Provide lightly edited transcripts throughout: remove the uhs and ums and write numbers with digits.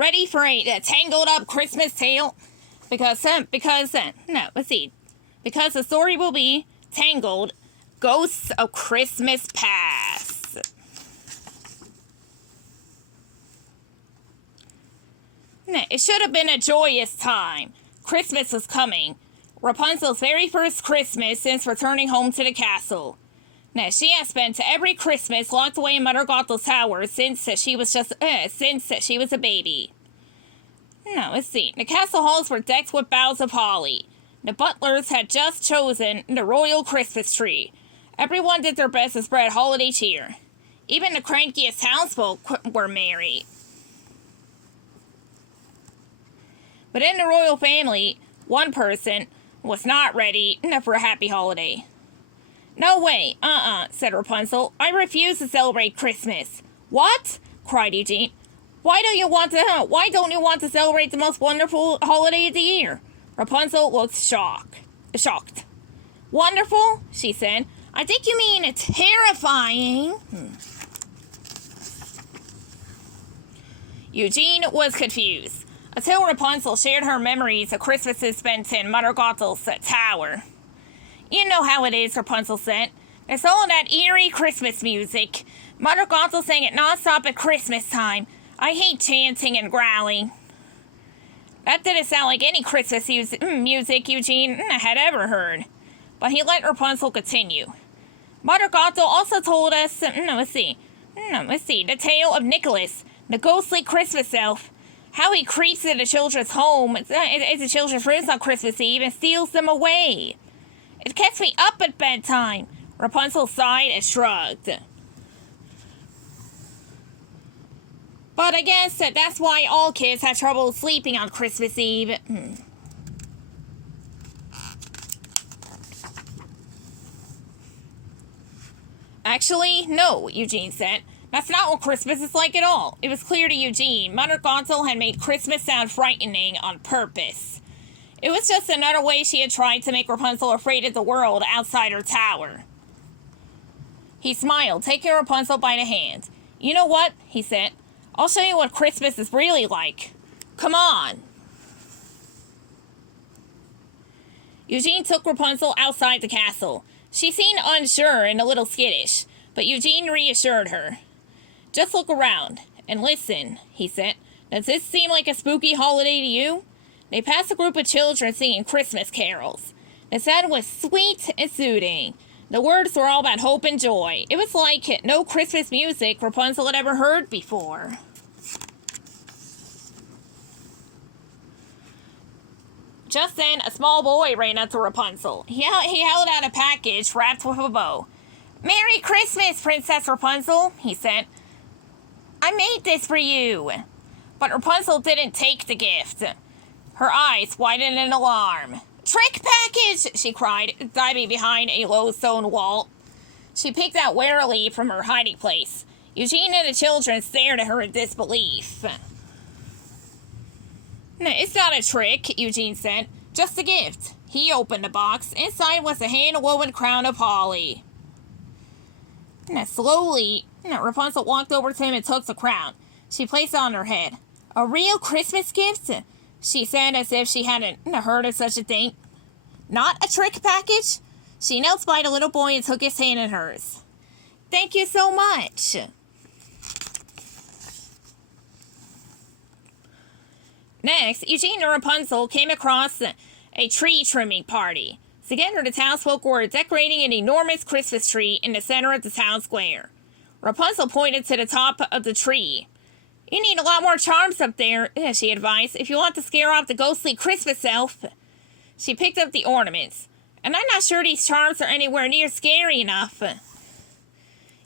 Ready for a tangled up Christmas tale? Because the story will be Tangled, Ghosts of Christmas Past. It should have been a joyous time. Christmas was coming. Rapunzel's very first Christmas since returning home to the castle. Now, she has spent every Christmas locked away in Mother Gothel's tower since she was a baby. Now, let's see. The castle halls were decked with boughs of holly. The butlers had just chosen the royal Christmas tree. Everyone did their best to spread holiday cheer. Even the crankiest townsfolk were merry. But in the royal family, one person was not ready for a happy holiday. No way, said Rapunzel. I refuse to celebrate Christmas. What? Cried Eugene. Why don't you want to celebrate the most wonderful holiday of the year? Rapunzel looked shocked. Wonderful? She said. I think you mean terrifying. Eugene was confused, until Rapunzel shared her memories of Christmases spent in Mother Gothel's tower. You know how it is, Rapunzel said. There's all that eerie Christmas music. Mother Gothel sang it non-stop at Christmas time. I hate chanting and growling. That didn't sound like any Christmas music Eugene had ever heard. But he let Rapunzel continue. Mother Gothel also told us, the tale of Nicholas, the ghostly Christmas elf. How he creeps into children's children's rooms on Christmas Eve and steals them away. It kept me up at bedtime. Rapunzel sighed and shrugged. But I guess that's why all kids have trouble sleeping on Christmas Eve. Actually, no, Eugene said. That's not what Christmas is like at all. It was clear to Eugene Mother Gothel had made Christmas sound frightening on purpose. It was just another way she had tried to make Rapunzel afraid of the world outside her tower. He smiled, taking Rapunzel by the hand. You know what? He said. I'll show you what Christmas is really like. Come on. Eugene took Rapunzel outside the castle. She seemed unsure and a little skittish, but Eugene reassured her. Just look around and listen, he said. Does this seem like a spooky holiday to you? They passed a group of children singing Christmas carols. The sound was sweet and soothing. The words were all about hope and joy. It was like no Christmas music Rapunzel had ever heard before. Just then, a small boy ran up to Rapunzel. He held out a package wrapped with a bow. Merry Christmas, Princess Rapunzel, he said. I made this for you. But Rapunzel didn't take the gift. Her eyes widened in alarm. Trick package, she cried, diving behind a low stone wall. She peeked out warily from her hiding place. Eugene and the children stared at her in disbelief. No, it's not a trick, Eugene said. Just a gift. He opened the box. Inside was a hand-woven crown of holly. Slowly, Rapunzel walked over to him and took the crown. She placed it on her head. A real Christmas gift? She said as if she hadn't heard of such a thing. Not a trick package? She knelt by the little boy and took his hand in hers. Thank you so much. Next, Eugene and Rapunzel came across a tree trimming party. Together, the townsfolk were decorating an enormous Christmas tree in the center of the town square. Rapunzel pointed to the top of the tree. You need a lot more charms up there, she advised, if you want to scare off the ghostly Christmas elf. She picked up the ornaments. And I'm not sure these charms are anywhere near scary enough.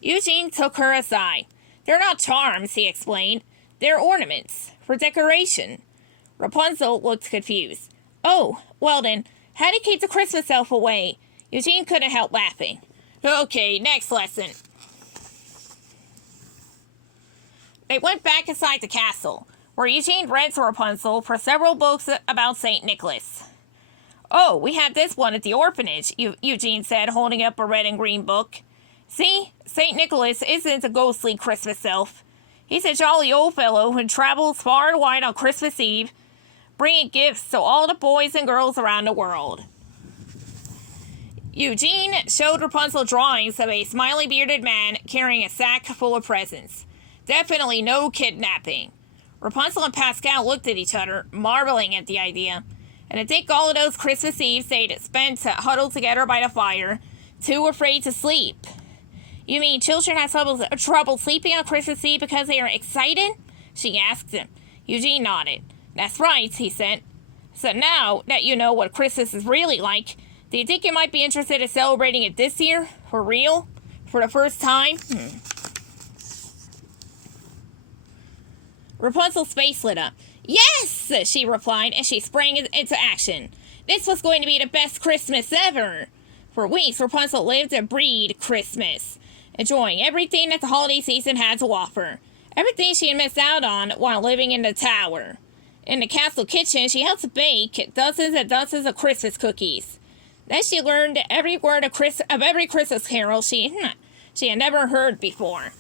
Eugene took her aside. They're not charms, he explained. They're ornaments, for decoration. Rapunzel looked confused. Oh, well then, how to keep the Christmas elf away? Eugene couldn't help laughing. Okay, next lesson. They went back inside the castle, where Eugene read to Rapunzel for several books about St. Nicholas. Oh, we had this one at the orphanage, Eugene said, holding up a red and green book. See, St. Nicholas isn't a ghostly Christmas elf. He's a jolly old fellow who travels far and wide on Christmas Eve, bringing gifts to all the boys and girls around the world. Eugene showed Rapunzel drawings of a smiley bearded man carrying a sack full of presents. Definitely no kidnapping. Rapunzel and Pascal looked at each other, marveling at the idea. And to think all of those Christmas Eves they'd spent huddled together by the fire, too afraid to sleep. You mean children have trouble sleeping on Christmas Eve because they are excited? She asked him. Eugene nodded. That's right, he said. So now that you know what Christmas is really like, do you think you might be interested in celebrating it this year? For real? For the first time? Rapunzel's face lit up. Yes, she replied as she sprang into action. This was going to be the best Christmas ever. For weeks, Rapunzel lived and breathed Christmas, enjoying everything that the holiday season had to offer. Everything she had missed out on while living in the tower. In the castle kitchen, she helped bake dozens and dozens of Christmas cookies. Then she learned every word of every Christmas carol she had never heard before.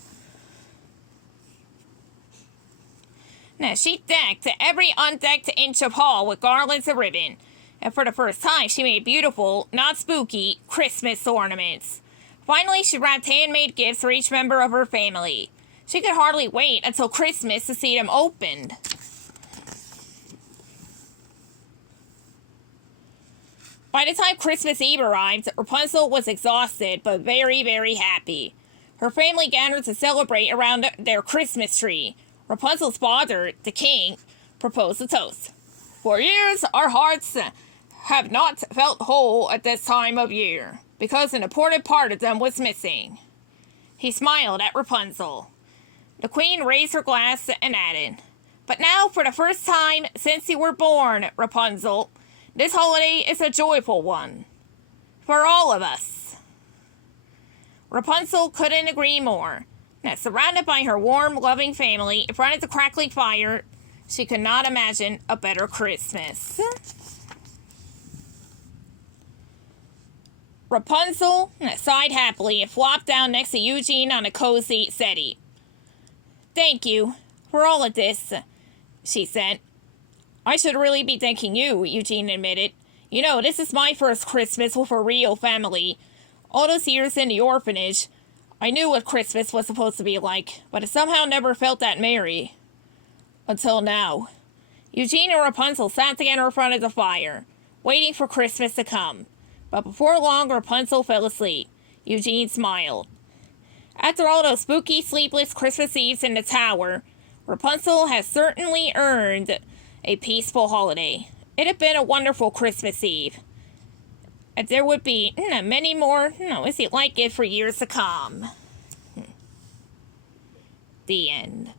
Now, she decked every undecked inch of hall with garlands of ribbon. And for the first time, she made beautiful, not spooky, Christmas ornaments. Finally, she wrapped handmade gifts for each member of her family. She could hardly wait until Christmas to see them opened. By the time Christmas Eve arrived, Rapunzel was exhausted but very, very happy. Her family gathered to celebrate around their Christmas tree. Rapunzel's father, the king, proposed a toast. For years, our hearts have not felt whole at this time of year, because an important part of them was missing. He smiled at Rapunzel. The queen raised her glass and added, But now, for the first time since you were born, Rapunzel, this holiday is a joyful one. For all of us. Rapunzel couldn't agree more. Now, surrounded by her warm, loving family in front of the crackling fire, she could not imagine a better Christmas. Rapunzel sighed happily and flopped down next to Eugene on a cozy settee. Thank you for all of this, she said. I should really be thanking you, Eugene admitted. You know, this is my first Christmas with a real family. All those years in the orphanage, I knew what Christmas was supposed to be like, but I somehow never felt that merry. Until now. Eugene and Rapunzel sat together in front of the fire, waiting for Christmas to come. But before long, Rapunzel fell asleep. Eugene smiled. After all those spooky, sleepless Christmas Eves in the tower, Rapunzel has certainly earned a peaceful holiday. It had been a wonderful Christmas Eve. And there would be many more, is it like it for years to come. The end.